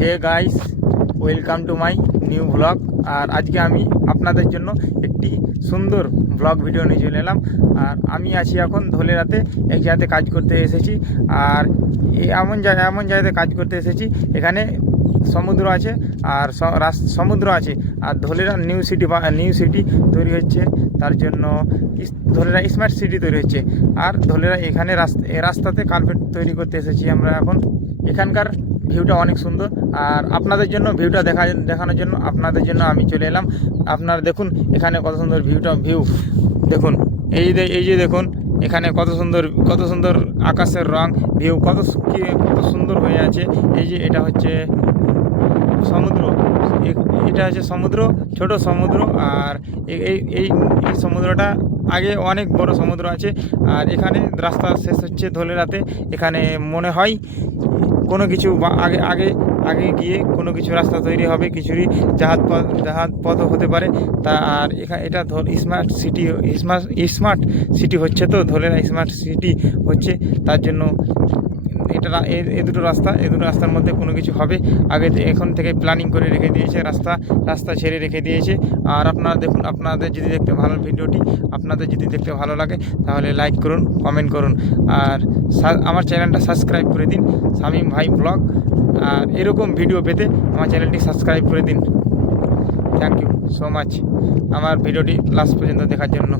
Hey guys, welcome to my new blog. আর আজকে আমি আপনাদের জন্য একটি সুন্দর ব্লগ ভিডিও নিয়ে চলে এলাম। আর আমি আছি এখন ধলেরাতে এক জায়গাতে কাজ করতে এসেছি। আর এমন জায়গা এমন জায়গাতে কাজ করতে এসেছি, এখানে সমুদ্র আছে আর সমুদ্র আছে। আর ধলেরা নিউ সিটি বা, নিউ সিটি তৈরি হচ্ছে। তার জন্য ধলেরা স্মার্ট সিটি তৈরি হচ্ছে। আর ধলেরা এখানে রাস্তা রাস্তাতে কার্পেট তৈরি করতে এসেছি আমরা এখন। এখানকার ভিউটা অনেক সুন্দর। আর আপনাদের জন্য ভিউটা দেখা দেখানোর জন্য আপনাদের জন্য আমি চলে এলাম। আপনারা দেখুন এখানে কত সুন্দর ভিউটা ভিউ। দেখুন, এই যে এই যে দেখুন, এখানে কত সুন্দর কত সুন্দর আকাশের রং, ভিউ। কত কত সুন্দর হয়ে আছে। এই যে এটা হচ্ছে সমুদ্র। এটা হচ্ছে সমুদ্র, ছোট সমুদ্র। আর এই এই সমুদ্রটা আগে অনেক বড় সমুদ্র আছে। আর এখানে রাস্তা শেষ হচ্ছে ধলেরাতে। এখানে মনে হয় কোনো কিছু আগে আগে আগে গিয়ে কোনো কিছু রাস্তা তৈরি হবে, কিছুরই জাহাজ পথ, জাহাজ পথও হতে পারে। তা আর এখানে এটা ধর smart city smart smart city হচ্ছে তো, ধরে স্মার্ট সিটি হচ্ছে। তার জন্য এটা রা- এ- এ দুটো রাস্তা, এ দুটো রাস্তার মধ্যে কোনো কিছু হবে। আগে এখন থেকে প্ল্যানিং করে রেখে দিয়েছে, রাস্তা রাস্তা ছেড়ে রেখে দিয়েছে। আর আপনারা দেখুন, আপনাদের যদি দেখতে ভালো ভিডিওটি, আপনাদের যদি দেখতে ভালো লাগে, তাহলে লাইক করুন কমেন্ট করুন। আর আমার চ্যানেলটা সাবস্ক্রাইব করে দিন, শামীম ভাই ব্লগ আর এরকম ভিডিও পেতে আমার চ্যানেলটি সাবস্ক্রাইব করে দিন। থ্যাংক ইউ সো মাচ আমার ভিডিওটি লাস্ট পর্যন্ত দেখার জন্য।